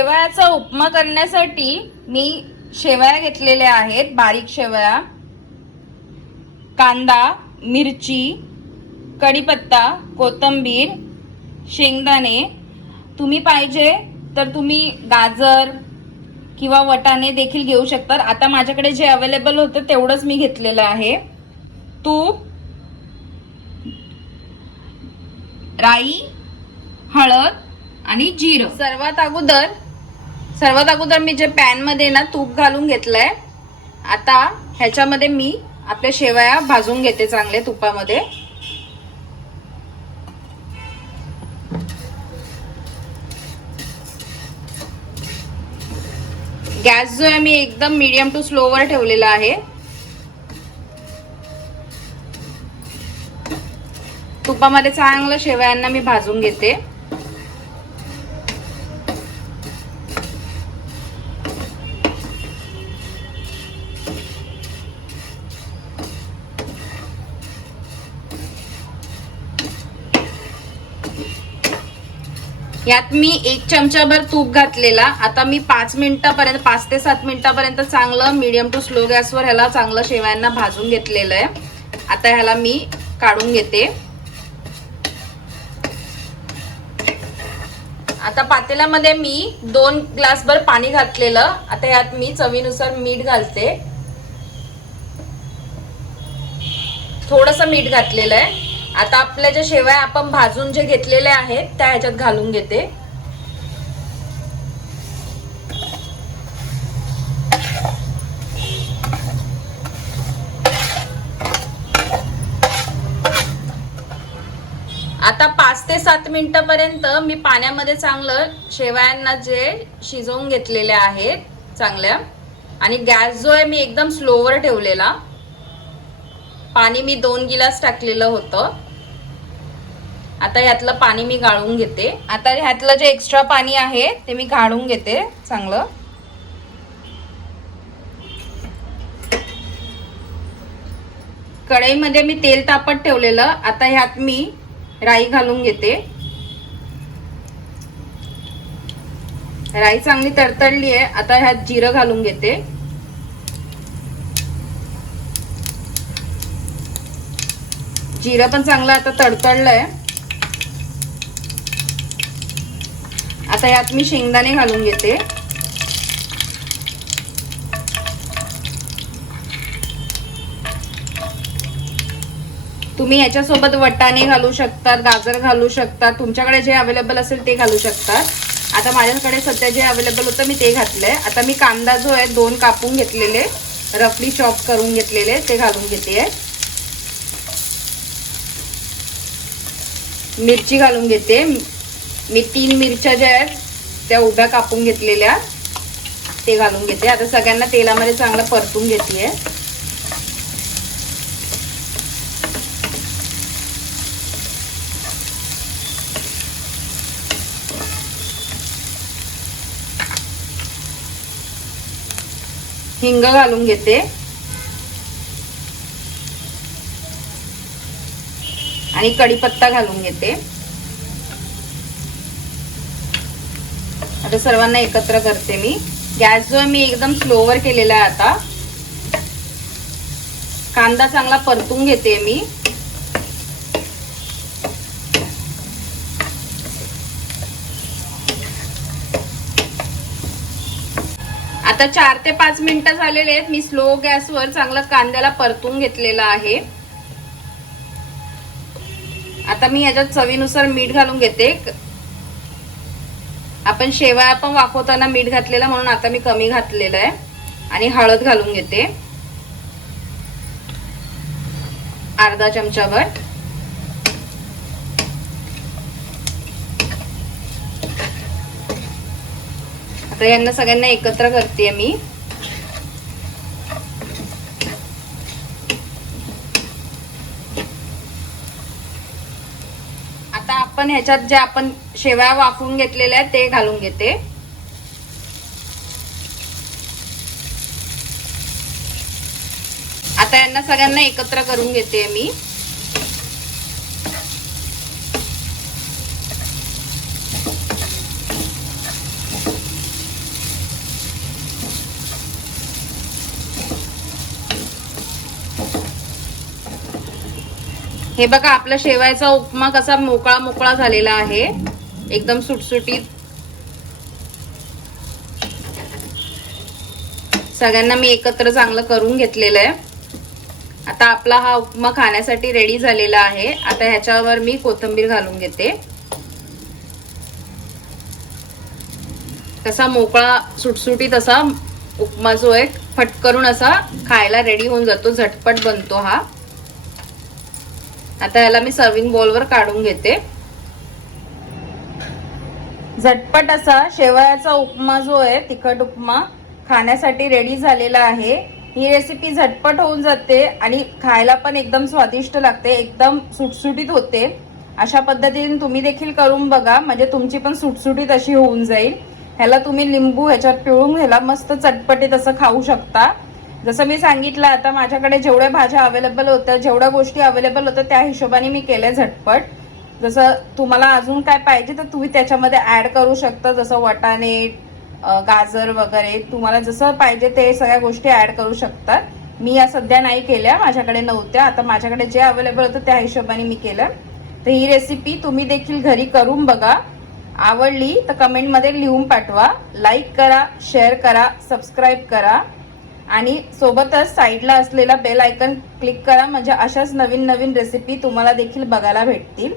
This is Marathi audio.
शेवयाचा उपमा करण्यासाठी मी शेवया घेतलेल्या आहेत बारीक शेवया. कांदा मिरची कढीपत्ता कोथिंबीर शेंगदाणे. तुम्ही पाहिजे तर तुम्ही गाजर किंवा वटाणे देखील घेऊ शकतात आता माझ्याकडे जे अवेलेबल होतं तेवढंच मी घेतलेलं आहे. तूप राई हळद आणि जिरं. सर्वात अगोदर सर्वात अगोदर मी जे पॅनमध्ये ना तूप घालून घेतलंय आता ह्याच्यामध्ये मी आपल्या शेवया भाजून घेते चांगले तुपामध्ये. गॅस जो आहे मी एकदम मीडियम टू स्लोवर ठेवलेला आहे. तुपामध्ये चांगलं शेवयांना मी भाजून घेते. यात मी एक चमचाभर तूप घातलेला. आता मी पाच मिनिटापर्यंत पाच ते सात मिनिटापर्यंत चांगलं मीडियम टू स्लो गॅसवर ह्याला चांगलं शेवयांना भाजून घेतलेलं आहे. आता ह्याला मी काढून घेते. आता पातेल्यामध्ये मी दोन ग्लासभर पाणी घातलेलं. आता यात मी चवीनुसार मीठ घालते. थोडंसं मीठ घातलेलं आहे. आता आपल्या ज्या शेवया आपण भाजून जे घेतलेल्या आहेत त्या ह्याच्यात घालून घेते. आता पाच ते सात मिनिटापर्यंत मी पाण्यामध्ये चांगलं शेवयांना जे शिजवून घेतलेले आहेत चांगल्या आणि गॅस जो आहे मी एकदम स्लोवर ठेवलेला. पाणी मी दोन गिलास टाकलेलं होतं. आता ह्यातलं पाणी मी गाळून घेते. आता ह्यातलं जे एक्स्ट्रा पाणी आहे ते मी गाळून घेते. चांगलं. कढईमध्ये मी तेल तापत ठेवलेलं. आता ह्यात मी राई घालून घेते. राई चांगली तडतडली आहे. आता ह्यात जिरं घालून घेते. जिरं पण चांगलं आता तडतडलंय. आता यात मी शेंगदाणे घालून घेते. तुम्ही याच्यासोबत वटाणे घालू शकतात गाजर घालू शकतात तुमच्याकडे जे अवेलेबल असेल ते घालू शकतात आता माझ्याकडे सध्या जे अवेलेबल होतं मी ते घातलंय. आता मी कांदा जो आहे दोन कापून घेतलेले रफली चॉप करून घेतलेले ते घालून घेते मिरची घालून घेते. मी तीन मिरच्या ज्या आहेत त्या उभ्या कापून घेतलेल्या ते घालून घेते. आता सगळ्यांना तेलामध्ये चांगलं परतून घेते हिंग घालून घेते. आणि कढीपत्ता घालून घेते. आता सर्वांना एकत्र करते मी. गॅस जो आहे मी एकदम स्लोवर केलेला आहे आता. कांदा चांगला परतून घेते मी. आता चार ते पाच मिनिटं झालेले आहेत. मी स्लो गॅसवर चांगला कांद्याला परतून घेतलेला आहे. आता मी याच्यात चवीनुसार मीठ घालून घेते. आपण शेवया पण वाफवताना मीठ घातलेलं म्हणून आता मी कमी घातलेलं आहे. आणि हळद घालून घेते. अर्धा चमचाभर आता यांना सगळ्यांना एकत्र करते मी. पण ह्याच्यात जे आपण शेवया वाफवून घेतलेल्या आहेत ते घालून घेते. आता यांना सगळ्यांना एकत्र करून घेते मी. हे बघा आपला शेवायचा उपमा कसा मोकळा मोकळा झालेला आहे. एकदम सुटसुटीत. सगळ्यांना मी एकत्र चांगलं करून घेतलेलं आहे. आता आपला हा उपमा खाण्यासाठी रेडी झालेला आहे. आता ह्याच्यावर मी कोथिंबीर घालून घेते. कसा मोकळा सुटसुटीत असा उपमा जो आहे फटकरून असा खायला रेडी होऊन जातो. झटपट बनतो हा. आता याला मी सर्विंग बॉलवर काढून घेते. झटपट असा शेवयाचा उपमा जो आहे तिखट उपमा खाण्यासाठी रेडी झालेला आहे. ही रेसिपी झटपट होऊन जाते आणि खायला पण एकदम स्वादिष्ट लागते एकदम सुटसुटीत होते. अशा पद्धतीने तुम्ही देखील करून बघा म्हणजे तुमची पण सुटसुटीत अशी होऊन जाईल. ह्याला तुम्ही लिंबू ह्याच्यात पिळून ह्याला मस्त चटपटीत असं खाऊ शकता. जसं मी सांगितलं आता माझ्याकडे जेवढ्या भाज्या अवेलेबल होत्या जेवढ्या गोष्टी अवेलेबल होत्या त्या हिशोबाने मी केल्या झटपट. जसं तुम्हाला अजून काय पाहिजे तर तुम्ही त्याच्यामध्ये ऍड करू शकता जसं वाटाणे गाजर वगैरे. तुम्हाला जसं पाहिजे ते सगळ्या गोष्टी ऍड करू शकतात मी या सध्या नाही केल्या माझ्याकडे नव्हत्या. आता माझ्याकडे जे अवेलेबल होतं त्या हिशोबाने मी केलं. तर ही रेसिपी तुम्ही देखील घरी करून बघा. आवडली तर कमेंटमध्ये लिहून पाठवा. लाईक करा शेअर करा सबस्क्राईब करा. आणि सोबतच साईडला असलेला बेल आयकन क्लिक करा. म्हणजे अशाच नवीन नवीन रेसिपी तुम्हाला देखील बघायला भेटतील.